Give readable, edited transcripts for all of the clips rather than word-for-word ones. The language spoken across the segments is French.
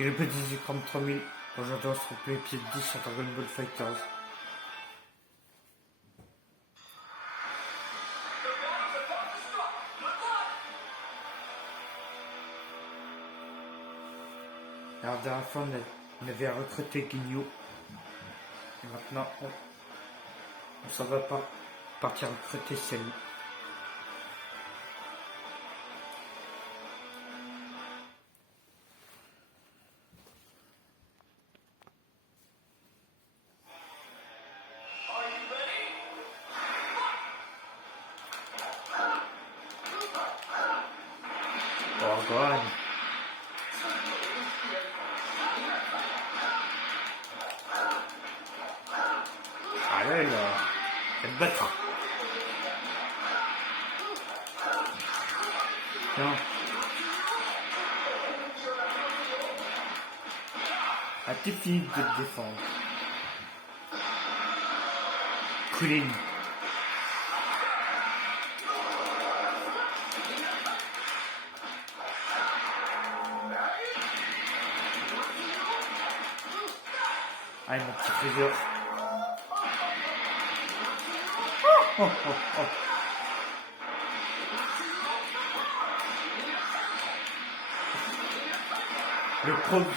Et le petit 3000, aujourd'hui on se retrouve l'épisode 10 sur Dragon Ball Fighters. Alors, la dernière fois on avait recruté Ginyu. Et maintenant on s'en va pas partir recruter Cell. Oh God. Allez là, elle battre. Non. As-tu fini de te défendre? Kulin. Allez mon petit Freezer. Oh, oh, oh. Le pro ne peut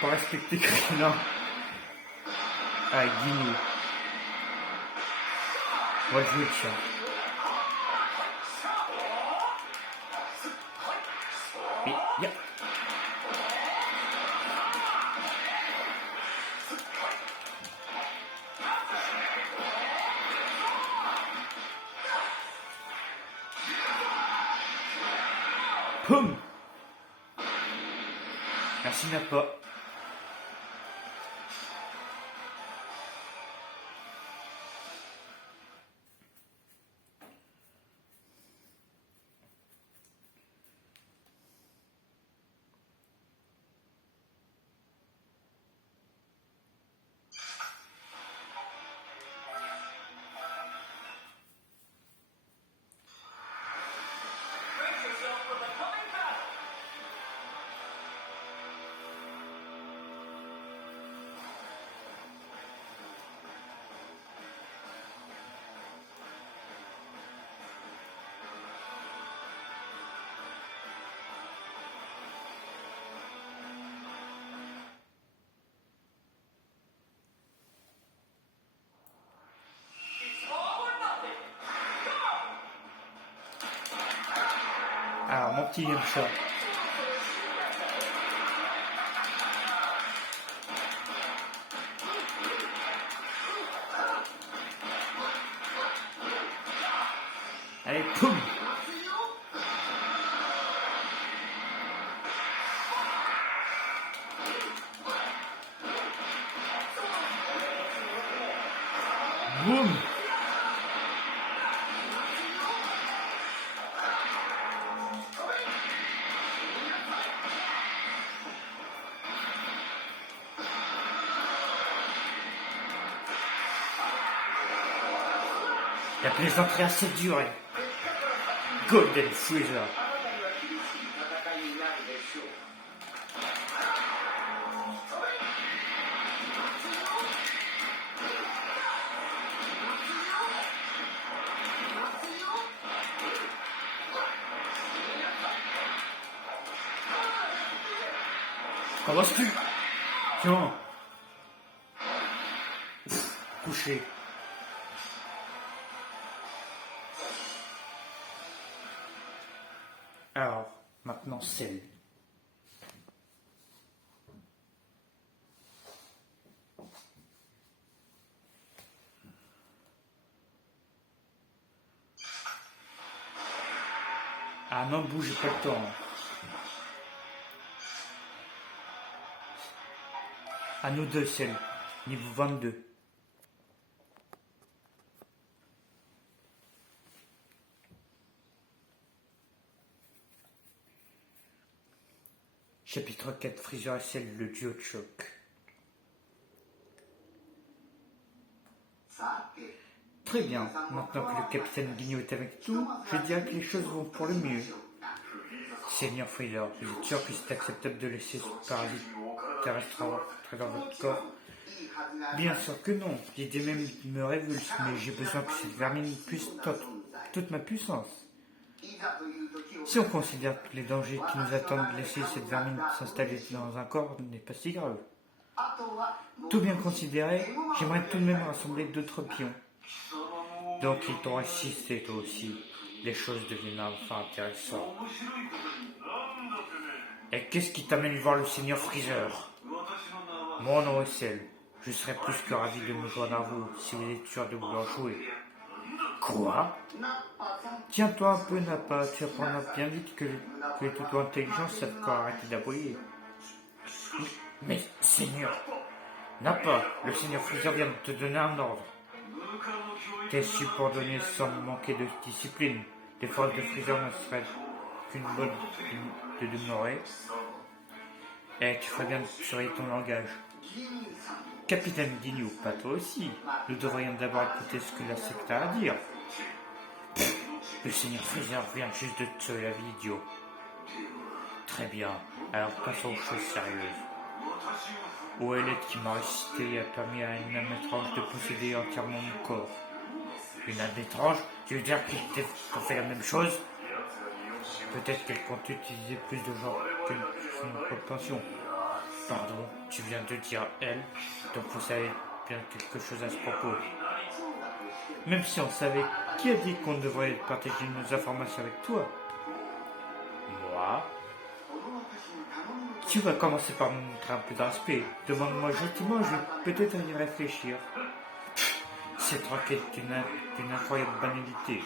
pas respecter Krillin. Ah, Ginyu. On va jouer le chien. Et y'a. Poum. Merci Nappa. Alors, mon petit chat. Allez, poum. Boum. La plaisanterie assez dure. Golden Freezer. Comment vas-tu? Tiens. Couché. Alors, maintenant Cell. Ah non, bouge pas le temps. À nous deux, Cell. Niveau 22. Chapitre 4, Freezer et Cell, le duo de choc. Très bien, maintenant que le capitaine Ginyu est avec nous, je dirais que les choses vont pour le mieux. Seigneur Freezer, vous êtes sûr que c'est acceptable de laisser ce parasite extraterrestres dans votre corps? Bien sûr que non. L'idée même me révulse, mais j'ai besoin que cette vermine puisse toute ma puissance. Si on considère tous les dangers qui nous attendent, laisser cette vermine s'installer dans un corps n'est pas si grave. Tout bien considéré, j'aimerais tout de même rassembler d'autres pions. Donc il t'en assisté toi aussi. Les choses deviennent enfin intéressantes. Et qu'est-ce qui t'amène voir le Seigneur Freezer? Mon nom est Cell. Je serais plus que ravi de me joindre à vous si vous êtes sûr de vouloir jouer. Quoi? Tiens-toi un peu, Nappa, tu apprendras bien vite que les toutous intelligents savent quand arrêter d'aboyer. Mais, Seigneur, Nappa, le Seigneur Freezer vient de te donner un ordre. Tes subordonnés semblent manquer de discipline. Les forces de Freezer ne seraient qu'une bonne de demeurer. Et tu ferais bien de surveiller ton langage. Capitaine Ginyu, pas toi aussi. Nous devrions d'abord écouter ce que la secte a à dire. Le Seigneur Freezer vient juste de te sauver la vie, idiot. Très bien, alors passons aux choses sérieuses. Où est l'aide qui m'a ressuscité et a permis à une âme étrange de posséder entièrement mon corps? Une âme étrange? Tu veux dire qu'il t'a fait la même chose? Peut-être qu'elle compte utiliser plus de gens que son propension. Pardon, tu viens de dire elle, donc vous savez bien quelque chose à ce propos. Même si on savait, qui a dit qu'on devrait partager nos informations avec toi? Moi? Tu vas commencer par me montrer un peu de respect. Demande-moi gentiment, je vais peut-être y réfléchir. Cette requête d'une incroyable banalité.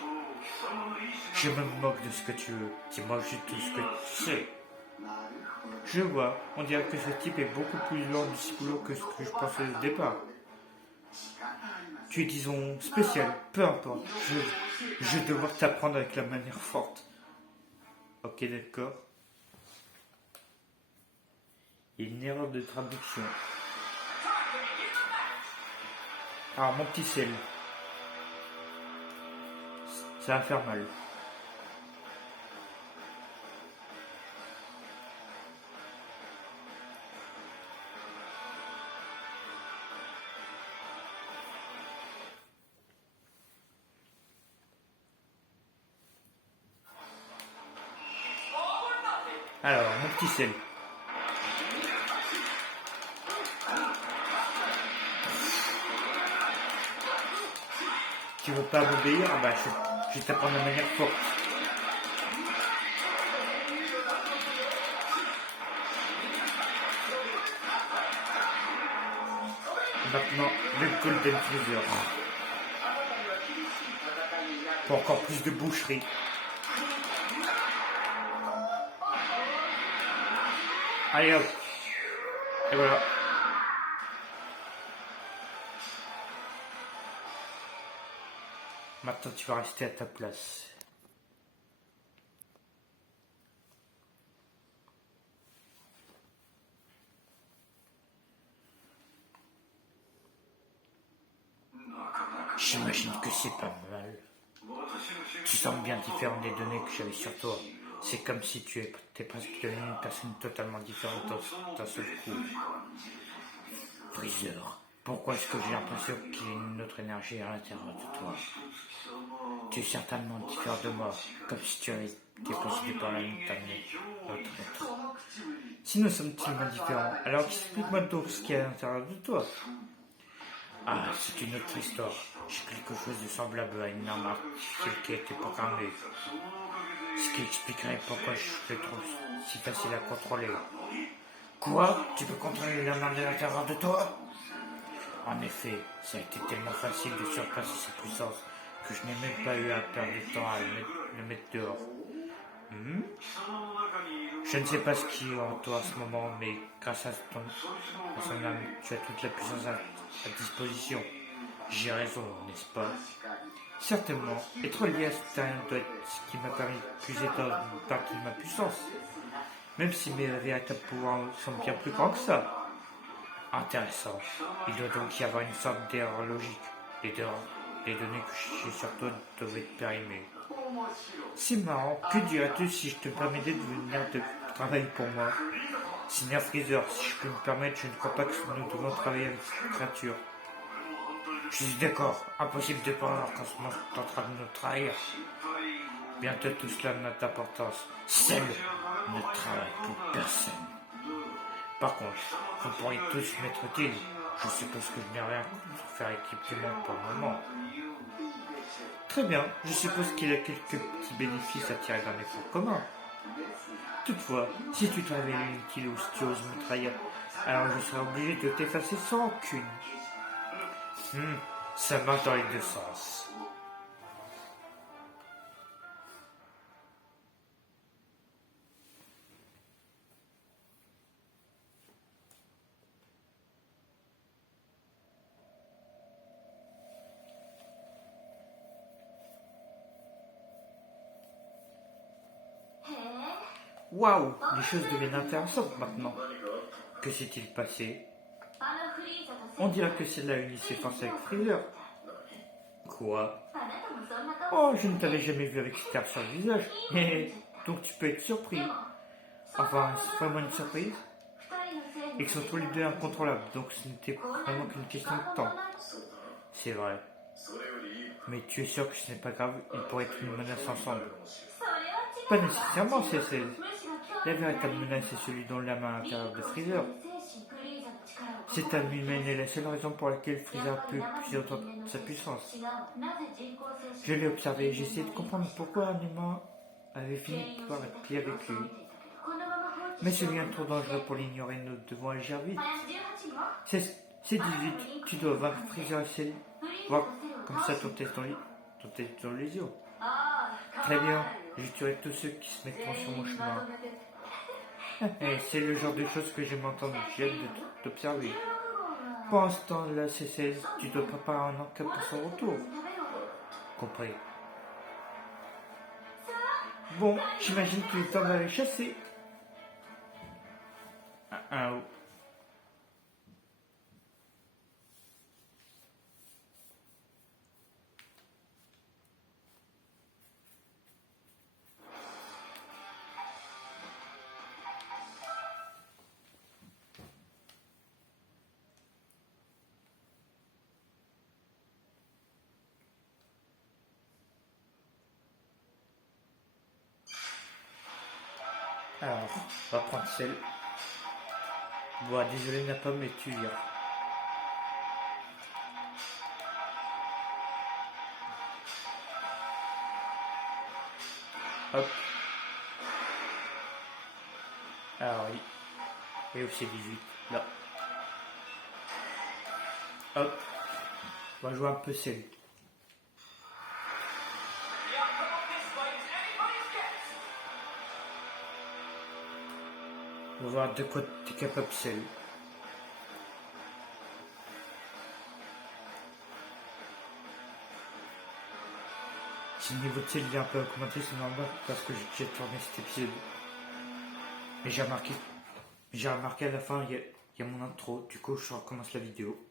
Je me moque de ce que tu veux. Dis-moi juste tout ce que tu sais. Je vois, on dirait que ce type est beaucoup plus loin du ciboulot que ce que je pensais au départ. Tu es, disons, spécial, peu importe. Je vais devoir t'apprendre avec la manière forte. Ok, d'accord. Il y a une erreur de traduction. Alors, mon petit Cell, ça va faire mal. Alors, mon petit Cell. Tu veux pas m'obéir? Bah, je vais t'apprendre de manière forte. Maintenant, le Golden Freezer. Pour encore plus de boucherie. Allez hop. Et voilà. Maintenant, tu vas rester à ta place. J'imagine que c'est pas mal. Tu sembles bien différent des données que j'avais sur toi. C'est comme si tu étais presque devenu une personne totalement différente d'un seul coup. Freezer, pourquoi est-ce que j'ai l'impression qu'il y a une autre énergie à l'intérieur de toi? Tu es certainement différent de moi, comme si tu avais été possédé par la montagne, notre être. Si nous sommes tellement différents, alors explique-moi donc ce qu'il y a à l'intérieur de toi. Ah, c'est une autre histoire. J'ai quelque chose de semblable à une arme artificielle qui a été programmée. Ce qui expliquerait pourquoi je le trouve si facile à contrôler. Quoi? Tu peux contrôler la main de l'intérieur de toi? En effet, ça a été tellement facile de surpasser sa puissance que je n'ai même pas eu à perdre du temps à le mettre dehors. Je ne sais pas ce qui est en toi à ce moment, mais grâce à son âme, tu as toute la puissance à disposition. J'ai raison, n'est-ce pas? Certainement, être lié à ce terrain doit être ce qui m'a permis de puiser dans une partie de ma puissance. Même si mes véritables pouvoirs sont bien plus grands que ça. Intéressant. Il doit donc y avoir une sorte d'erreur logique. Les données que j'ai sur toi doivent être périmées. C'est marrant. Que dirais-tu si je te permettais de venir travailler pour moi? Seigneur Freezer, si je peux me permettre, je ne crois pas que nous devons travailler avec cette créature. Je suis d'accord, impossible de croire qu'en ce moment tu es en train de nous trahir. Bientôt tout cela n'a d'importance. Celle ne travaille pour personne. Par contre, vous pourriez tous m'être utiles. Je suppose que je n'ai rien pour faire équipe du monde pour le moment. Très bien, je suppose qu'il y a quelques petits bénéfices à tirer d'un effort commun. Toutefois, si tu te révèles inutile ou si tu oses me trahir, alors je serai obligé de t'effacer sans rancune. Ça marche dans les deux sens. Waouh, les choses deviennent intéressantes maintenant. Que s'est-il passé? On dirait que c'est là uni ses forces avec Freezer. Quoi? Oh, je ne t'avais jamais vu avec cette air sur le visage. Donc tu peux être surpris. Enfin, c'est vraiment une surprise. Ils sont tous les deux incontrôlables, donc ce n'était vraiment qu'une question de temps. C'est vrai. Mais tu es sûr que ce n'est pas grave, ils pourraient être une menace ensemble. Pas nécessairement, C16. La véritable menace est celui dont la main à l'intérieur de Freezer. Cette âme humaine est la seule raison pour laquelle Freezer peut puiser autant de sa puissance. Je l'ai observé et j'ai essayé de comprendre pourquoi un humain avait fini par être plié avec lui. Mais ce lien est trop dangereux pour l'ignorer, nous devons agir vite. C'est 18, tu dois vaincre Freezer et Cell. Voir comme ça ton test dans les yeux. Très bien, je tuerai tous ceux qui se mettront sur mon chemin. C'est le genre de choses que j'aime entendre, j'ai hâte de t'observer. Pour l'instant, là, c'est 16, tu dois préparer un encas pour son retour. Compris. Bon, j'imagine qu'il est temps d'aller chasser. Alors, on va prendre celle. Bon, désolé, n'a pas, mais tu viens. Hop. Alors, oui. Et aussi 18. Là. Hop. On va jouer un peu celle. On va voir de quoi tu es capable, celle. Si le niveau de celle vient un peu augmenter, c'est normal parce que j'ai déjà tourné cet épisode. Mais j'ai remarqué à la fin, il y a mon intro. Du coup, je recommence la vidéo.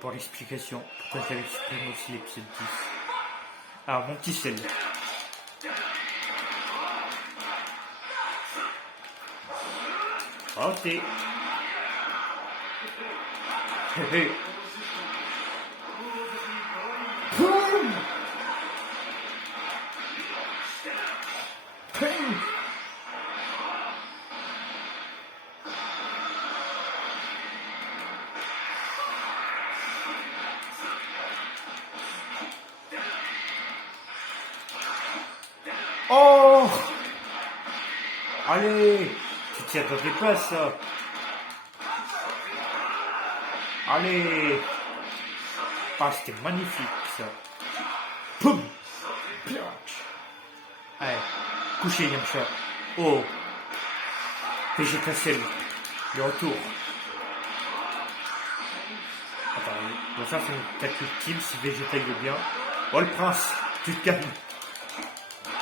Pour l'explication, pourquoi j'avais supprimé aussi l'épisode 10. Alors, mon petit sel. Ok. Oh! Allez! Tu t'y attendais pas, ça! Allez! Ah, c'était magnifique, ça! Poum! Allez, couchez, Yamcha! Oh! Vegeta Cell, le retour! Attends, on va faire son attaque ultime si Vegeta il est bien. Oh, le prince! Tu te calmes!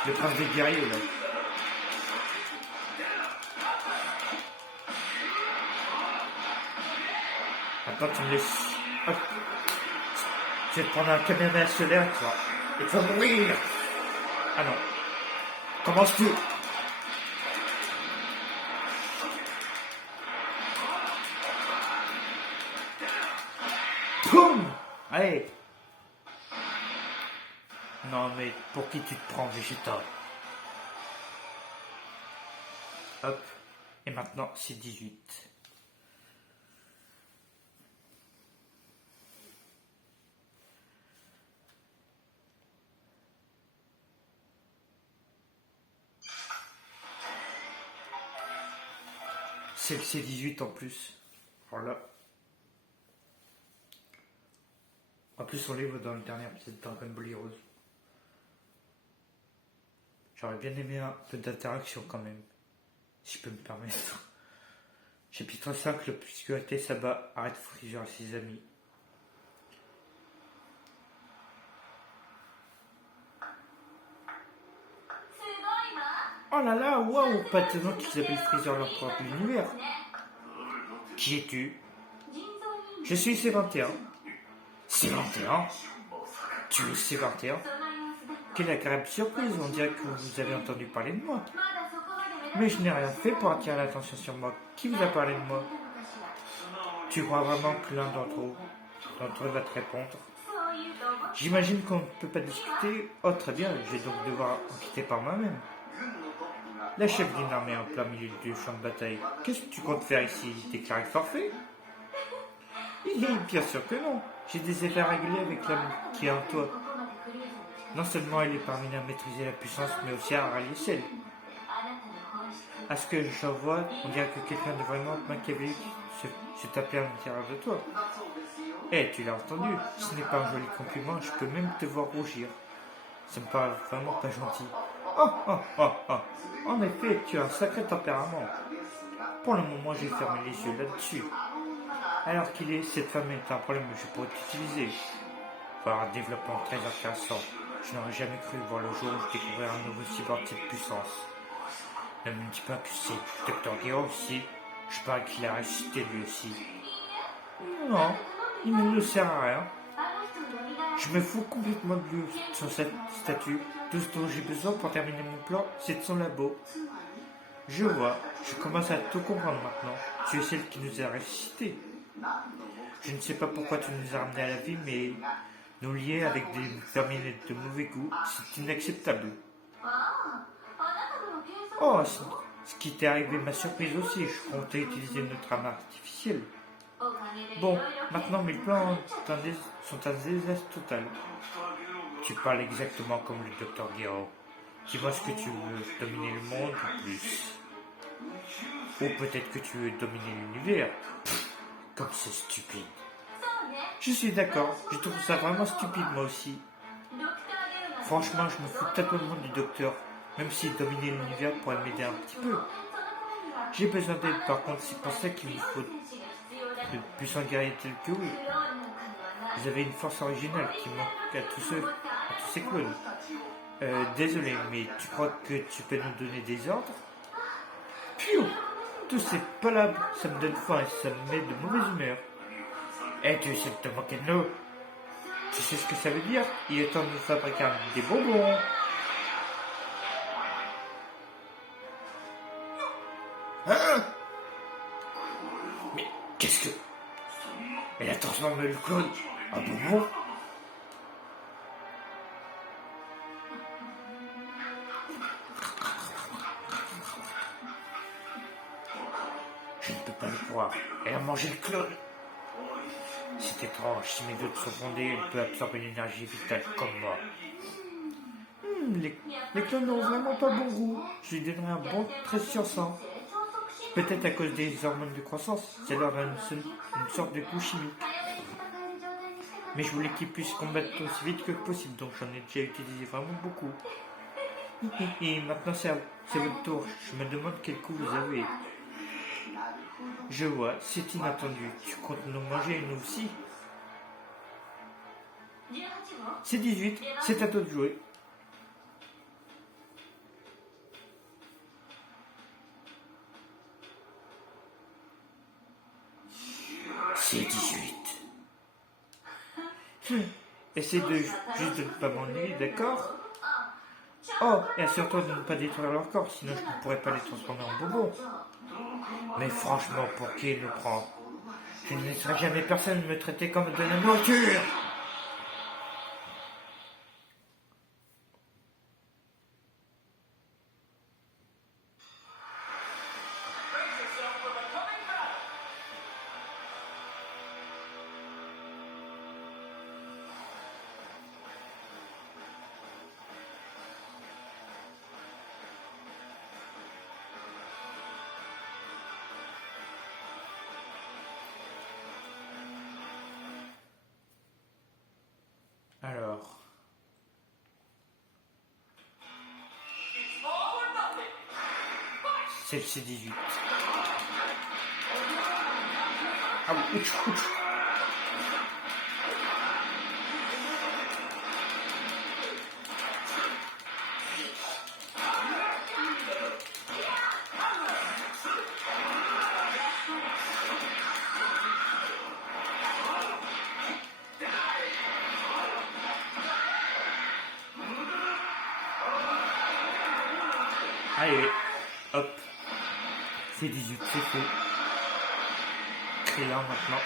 Le prince des guerriers, là. Attends, tu me laisses... Hop. Je vais te prendre un camionnage solaire, toi. Et tu vas mourir. Ah non. Commence-tu. Allez. Non mais pour qui tu te prends, végétal? Hop. Et maintenant c'est 18. C'est le C18 en plus. Voilà. En plus on les voit dans le dernier épisode de Dragon Ball Heroes. J'aurais bien aimé un peu d'interaction quand même. Si je peux me permettre. Chapitre 5, l'obscurité s'abat, arrête Freezer et ses amis. Oh là là, waouh, pas étonnant qu'ils appellent Freezer leur propre univers. Qui es-tu? Je suis C21. C21? Tu es C21? Quelle agréable surprise, on dirait que vous avez entendu parler de moi. Mais je n'ai rien fait pour attirer l'attention sur moi. Qui vous a parlé de moi? Tu crois vraiment que l'un d'entre eux va te répondre? J'imagine qu'on ne peut pas discuter. Oh très bien, je vais donc devoir en quitter par moi-même. La chef d'une armée en plein milieu du champ de bataille. Qu'est-ce que tu comptes faire ici? Déclarer forfait? Bien sûr que non. J'ai des affaires réguliers avec l'homme qui est en toi. Non seulement elle est parvenue à maîtriser la puissance, mais aussi à rallier celle. À ce que j'en vois, on dirait que quelqu'un de vraiment machiavélique se tapait à l'intérieur de toi. Eh, tu l'as entendu, ce n'est pas un joli compliment, je peux même te voir rougir. Ça me paraît vraiment pas gentil. Oh. En effet, tu as un sacré tempérament. Pour le moment, j'ai fermé les yeux là-dessus. Alors qu'il est, cette femme est un problème que je pourrais t'utiliser. Par un développement très intéressant. Je n'aurais jamais cru voir le jour où je découvrirais un nouveau cyborg de cette puissance. Ne me dis pas que c'est Dr. Gero aussi. Je parie qu'il a ressuscité lui aussi. Non, il ne nous sert à rien. Je me fous complètement de lui, de son statut. Tout ce dont j'ai besoin pour terminer mon plan, c'est de son labo. Je vois, je commence à tout comprendre maintenant. Tu es celle qui nous a ressuscités. Je ne sais pas pourquoi tu nous as ramenés à la vie, mais nous lier avec des fermiers de mauvais goût, c'est inacceptable. Oh, ce qui t'est arrivé m'a surprise aussi. Je comptais utiliser notre arme artificielle. Bon, maintenant mes plans sont un désastre total. Tu parles exactement comme le Dr. Gero. Dis-moi ce que tu veux, dominer le monde ou plus. Ou peut-être que tu veux dominer l'univers. Comme c'est stupide. Je suis d'accord, je trouve ça vraiment stupide moi aussi. Franchement, je me fous totalement du docteur, même si dominer l'univers pourrait m'aider un petit peu. J'ai besoin d'aide, par contre, c'est pour ça qu'il me faut de puissants guerriers tels que vous. Vous avez une force originale qui manque à tous ces clones. Désolé, mais tu crois que tu peux nous donner des ordres? Piou! Tous ces palabres, ça me donne faim et ça me met de mauvaise humeur. Eh, tu essaies de te moquer de nous? Tu sais ce que ça veut dire? Il est temps de fabriquer des bonbons. Hein? Mais qu'est-ce que... Elle a transformé le clone en bonbon? Je ne peux pas le croire. Elle a mangé le clone. C'est étrange. Si mes doutes sont fondés, elle peut absorber l'énergie vitale comme moi. Les clones n'ont vraiment pas bon goût. Je lui donnerai un bon 13 sur 100. Peut-être à cause des hormones de croissance. Ça leur donne une sorte de coup chimique. Mais je voulais qu'ils puissent combattre aussi vite que possible, donc j'en ai déjà utilisé vraiment beaucoup. Et maintenant c'est votre tour. Je me demande quel coup vous avez. Je vois, c'est inattendu. Tu comptes nous manger nous aussi? C'est 18, c'est à toi de jouer. C'est 18. Essaye juste de ne pas m'ennuyer, d'accord? Oh, et assure-toi de ne pas détruire leur corps, sinon je ne pourrais pas les transformer en bonbons. Mais franchement, pour qui il nous prend? Je ne laisserai jamais personne me traiter comme de la nourriture. c'est le C18. Ah, ouch, ouch. Allez, hop. C18, c'est fait. Créant maintenant.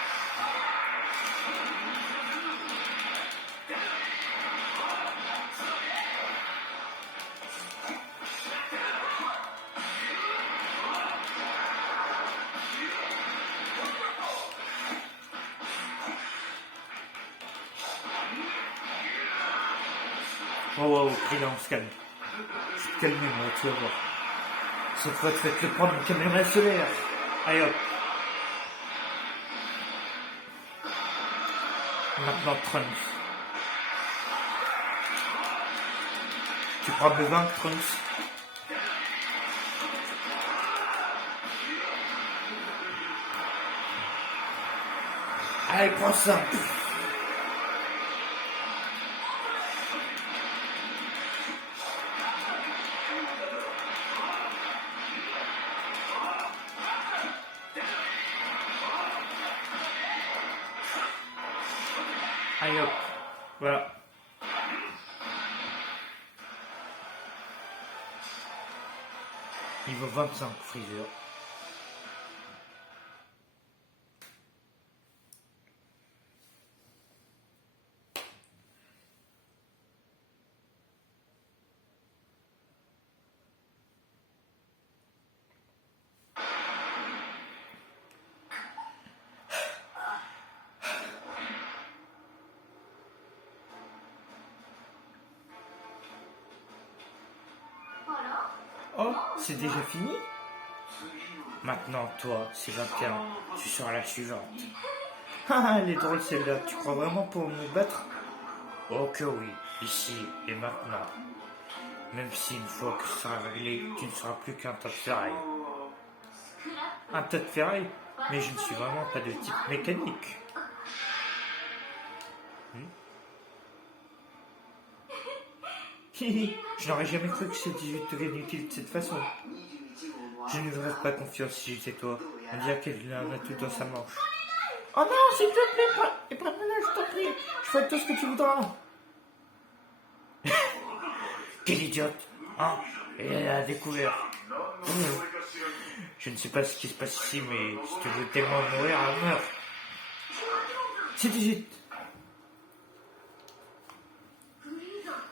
Oh wow, Créant, on se calme. Je vais te calmer moi, tu vas voir. Cette fois, tu vas te le prendre mon caméra solaire. Allez hop. Maintenant, Trunks. Tu prends besoin, Trunks. Allez, prends ça. Allez hop, voilà. Niveau 25, Freezer. Oh, c'est déjà fini? Maintenant, toi, c'est 21. Tu seras la suivante. Ah, elle est drôle celle-là. Tu crois vraiment pour me battre? Oh que oui, ici et maintenant. Même si une fois que ce sera réglé, tu ne seras plus qu'un tas de ferraille. Un tas de ferraille? Mais je ne suis vraiment pas de type mécanique. Je n'aurais jamais cru que ces 18 deviennent utiles de cette façon. Je ne voudrais pas confiance si j'étais toi. On dirait qu'elle en a tout dans sa manche. Oh non, s'il te plaît, épreuve-moi, je t'en prie. Je ferai tout ce que tu voudras. Quelle idiote, hein? Et elle a découvert. Je ne sais pas ce qui se passe ici, mais si tu veux tellement mourir, meurs. C'est 18.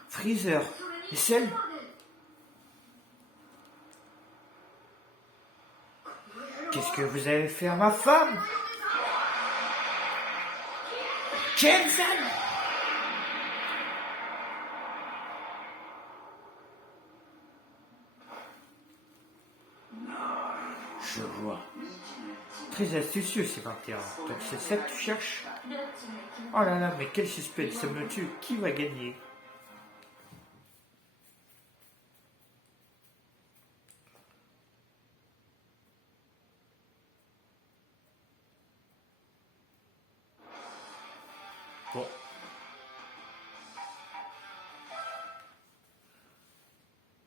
Freezer. Et celle? Qu'est-ce que vous avez fait à ma femme? Jensen! Je vois. Très astucieux, ces 21. Donc c'est ça que tu cherches? Oh là là, mais quel suspense, ça me tue. Qui va gagner? Bon.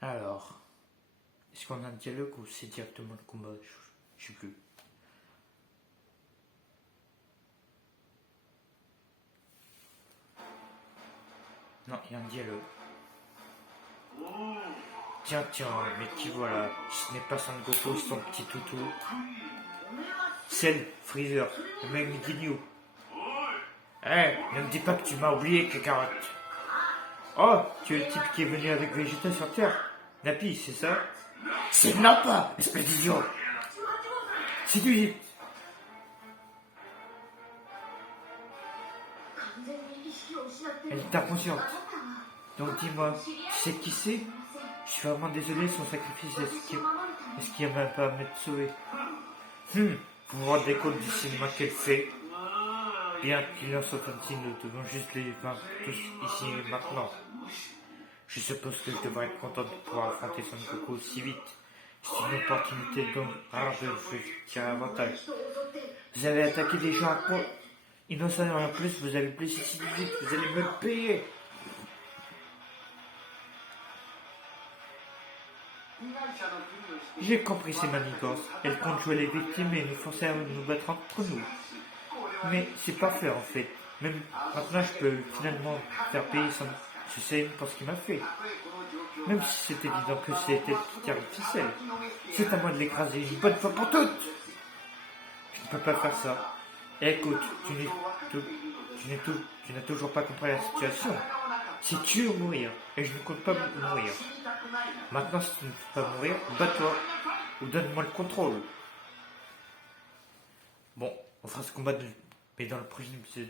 Alors, est-ce qu'on a un dialogue ou c'est directement le combat? Je sais plus. Non, il y a un dialogue. Tiens, mais qui voilà? Ce n'est pas Son Goku, son petit toutou. Cell, Freezer, le même Ginyu. Ne me dis pas que tu m'as oublié, Kakarot. Oh, tu es le type qui est venu avec Vegeta sur Terre. Napi, c'est ça? C'est Nappa, espèce d'idiot. C'est du hit. Elle est inconsciente. Donc dis-moi, tu sais qui c'est? Je suis vraiment désolé, son sacrifice, est-ce qu'il n'y a même pas à me sauver? Vous vous rendez compte du cinéma qu'elle fait? Bien qu'il en soit ainsi, nous devons juste les vaincre tous ici et maintenant. Je suppose que je devrais être content de pouvoir affronter Son Goku si vite. C'est une opportunité donc rare de vous tirer avantage. Vous avez attaqué des gens à quoi innocents et en plus vous avez blessé si vite, vous allez me le payer. J'ai compris ces manigances. Elles comptent jouer les victimes et nous forcer à nous battre entre nous. Mais c'est pas fait en fait. Même maintenant je peux finalement faire payer son Hussein pour ce qu'il m'a fait. Même si c'est évident que c'est elle qui tire les ficelles. C'est à moi de l'écraser une bonne fois pour toutes. Je ne peux pas faire ça. Écoute, tu n'as toujours pas compris la situation. C'est tuer ou mourir, et je ne compte pas mourir. Maintenant, si tu ne veux pas mourir, bats-toi, ou donne-moi le contrôle. Bon, on fera ce combat, mais dans le prochain épisode.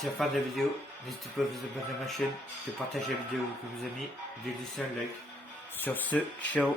C'est la fin de la vidéo. N'hésitez pas à vous abonner à ma chaîne, de partager la vidéo avec vos amis, de laisser un like. Sur ce, ciao.